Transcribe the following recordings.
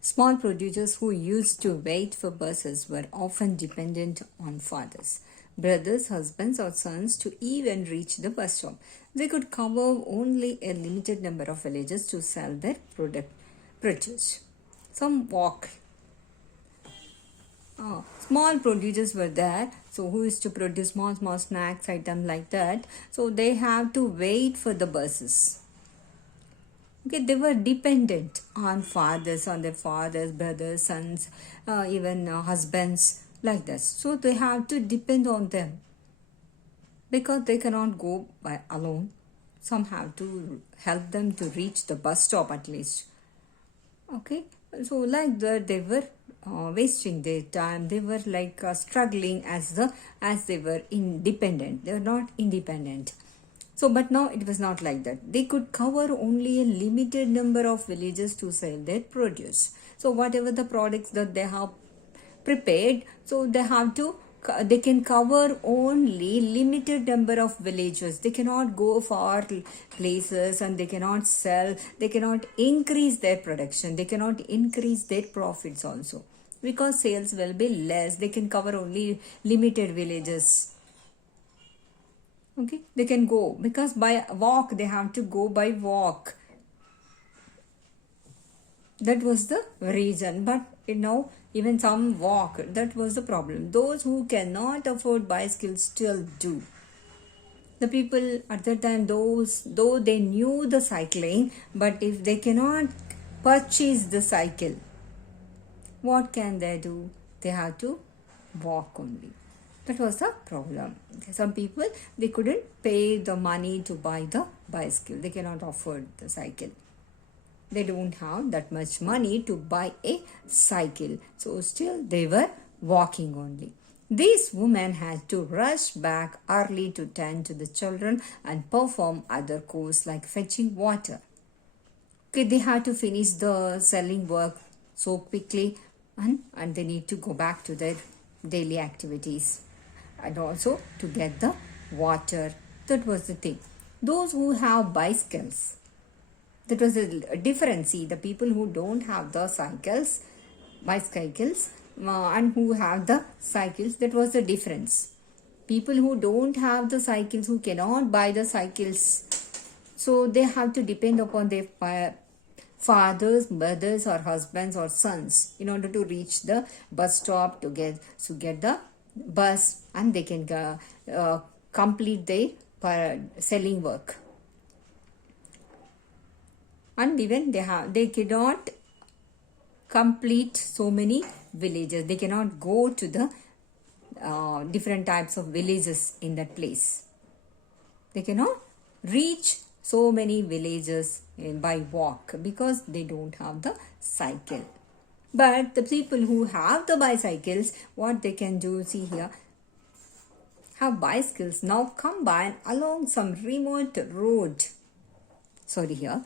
Small producers who used to wait for buses were often dependent on fathers, brothers, husbands, or sons to even reach the bus stop. They could cover only a limited number of villages to sell their produce. Some walk. Small producers were there, so who used to produce small snacks items like that. So they have to wait for the buses. Okay, they were dependent on their fathers, brothers, sons, even husbands, like this. So they have to depend on them because they cannot go by alone. Some have to help them to reach the bus stop at least. Okay, so like that they were wasting their time. They were like struggling as they were independent. They were not independent. So, but now it was not like that. They could cover only a limited number of villages to sell their produce. So, whatever the products that they have prepared, so they can cover only limited number of villages. They cannot go far places and they cannot sell. They cannot increase their production. They cannot increase their profits also because sales will be less. They can cover only limited villages. Okay, they can go because by walk they have to go by walk. That was the reason. But even some walk. That was the problem. Those who cannot afford bicycles still do. The people at that time, though they knew the cycling, but if they cannot purchase the cycle, what can they do? They have to walk only. That was the problem. Some people, they couldn't pay the money to buy the bicycle. They cannot afford the cycle. They don't have that much money to buy a cycle. So still they were walking only. These women had to rush back early to tend to the children and perform other chores like fetching water. Okay, they had to finish the selling work so quickly and they need to go back to their daily activities and also to get the water. That was the thing. Those who have bicycles, that was a difference. See, the people who don't have the bicycles, and who have the cycles, that was the difference. People who don't have the cycles, who cannot buy the cycles, so they have to depend upon their fathers, mothers, or husbands or sons in order to reach the bus stop to get the bus, and they can complete their selling work. And even they cannot complete so many villages. They cannot go to the different types of villages in that place. They cannot reach so many villages by walk because they don't have the cycle. But the people who have the bicycles, what they can do, see here, have bicycles now combine along some remote road. Sorry here.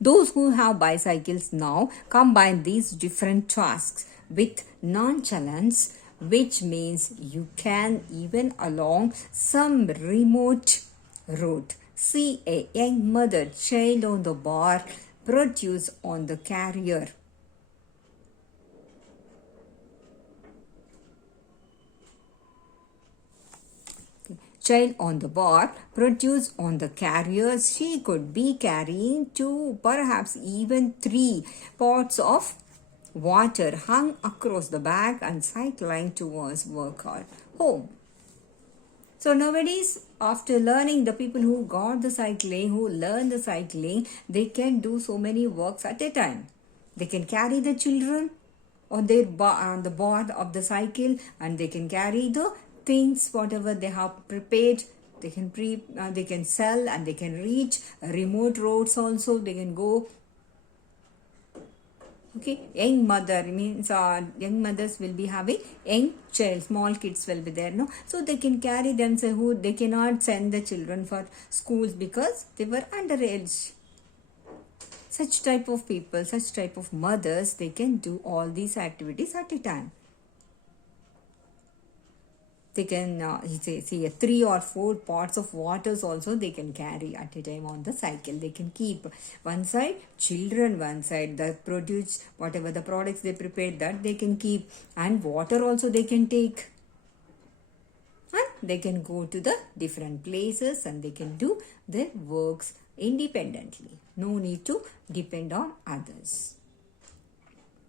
Those who have bicycles now combine these different tasks with nonchalance, which means you can even along some remote road see a young mother child on the bar, produce on the carrier. Child on the bar, produce on the carriers. She could be carrying 2, perhaps even 3 pots of water hung across the back and cycling towards work or home. So nowadays, after learning, the people who got the cycling, who learn the cycling, they can do so many works at a time. They can carry the children on the board of the cycle, and they can carry the things whatever they have prepared. They can sell, and they can reach remote roads also. They can go. Okay, young mother means young mothers will be having young child, small kids will be there, no? So they can carry themselves. Who they cannot send the children for schools because they were underage. Such type of people, such type of mothers, they can do all these activities at a time. They can see 3 or 4 pots of waters also they can carry at a time on the cycle. They can keep one side children, one side the produce, whatever the products they prepared, that they can keep, and water also they can take, and they can go to the different places and they can do their works independently. No need to depend on others.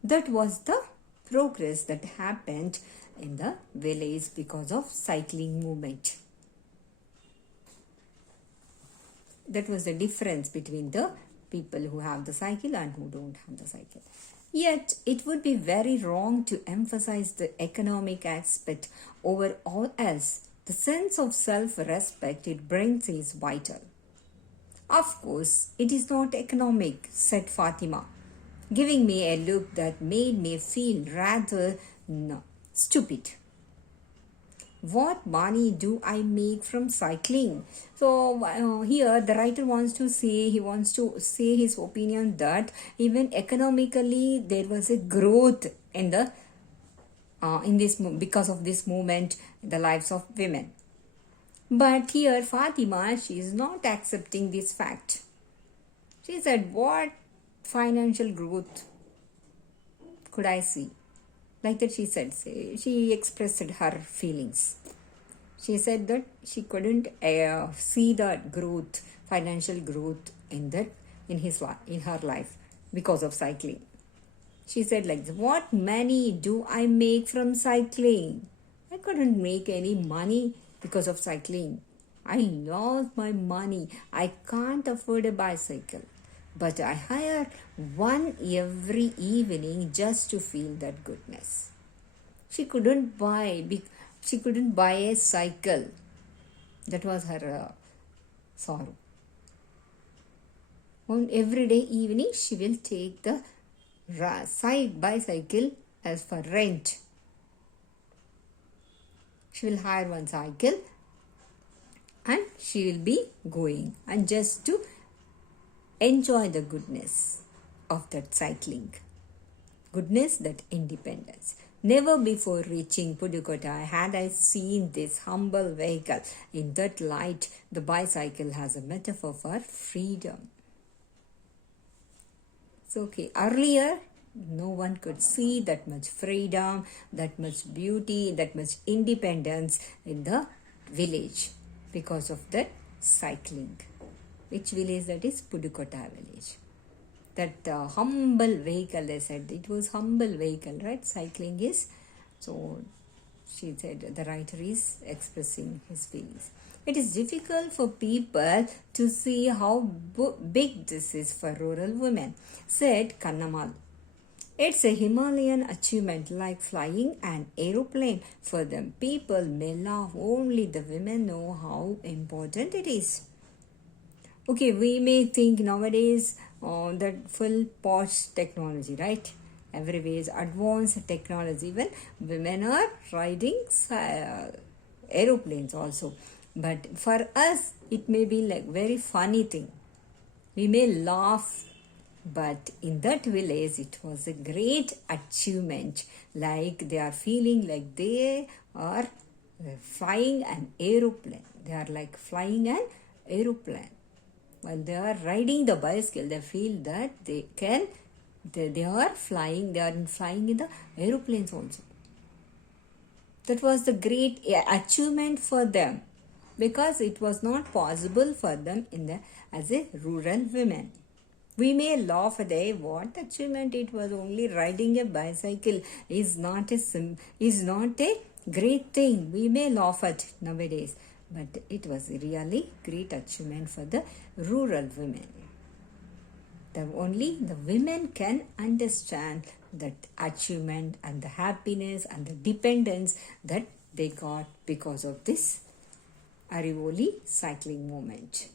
That was the progress that happened in the village because of cycling movement. That was the difference between the people who have the cycle and who don't have the cycle. Yet, it would be very wrong to emphasize the economic aspect over all else. The sense of self-respect it brings is vital. Of course, it is not economic, said Fatima, giving me a look that made me feel rather stupid. What money do I make from cycling? So here the writer wants to say his opinion that even economically there was a growth in the because of this movement in the lives of women. But here Fatima, she is not accepting this fact. She said, what financial growth could I see? Like that she said, she expressed her feelings. She said that she couldn't see the growth, financial growth in her life because of cycling. She said like this, what money do I make from cycling? I couldn't make any money because of cycling. I lost my money. I can't afford a bicycle. But I hire one every evening just to feel that goodness. She couldn't buy a cycle. That was her sorrow. On every day evening, she will take the bicycle as for rent. She will hire one cycle and she will be going, and just to enjoy the goodness of that cycling. Goodness, that independence. Never before reaching Pudukkottai had I seen this humble vehicle. In that light, the bicycle has a metaphor for freedom. So, okay, earlier, no one could see that much freedom, that much beauty, that much independence in the village because of that cycling. Which village that is? Pudukkottai village. That humble vehicle, they said. It was humble vehicle, right? Cycling is. So, she said, the writer is expressing his feelings. It is difficult for people to see how big this is for rural women, said Kannamal. It's a Himalayan achievement like flying an aeroplane. For them, people may laugh, only the women know how important it is. Okay, we may think nowadays that full posh technology, right? Everywhere is advanced technology. Even women are riding aeroplanes also. But for us, it may be like very funny thing. We may laugh, but in that village, it was a great achievement. Like they are feeling like they are flying an aeroplane. They are like flying an aeroplane. While they are riding the bicycle, they feel that they are flying in the aeroplanes also. That was the great achievement for them, because it was not possible for them as a rural women. We may laugh at what achievement it was, only riding a bicycle is not a great thing. We may laugh at nowadays, but it was really great achievement for the rural women. Only the women can understand that achievement and the happiness and the dependence that they got because of this Arivoli cycling movement.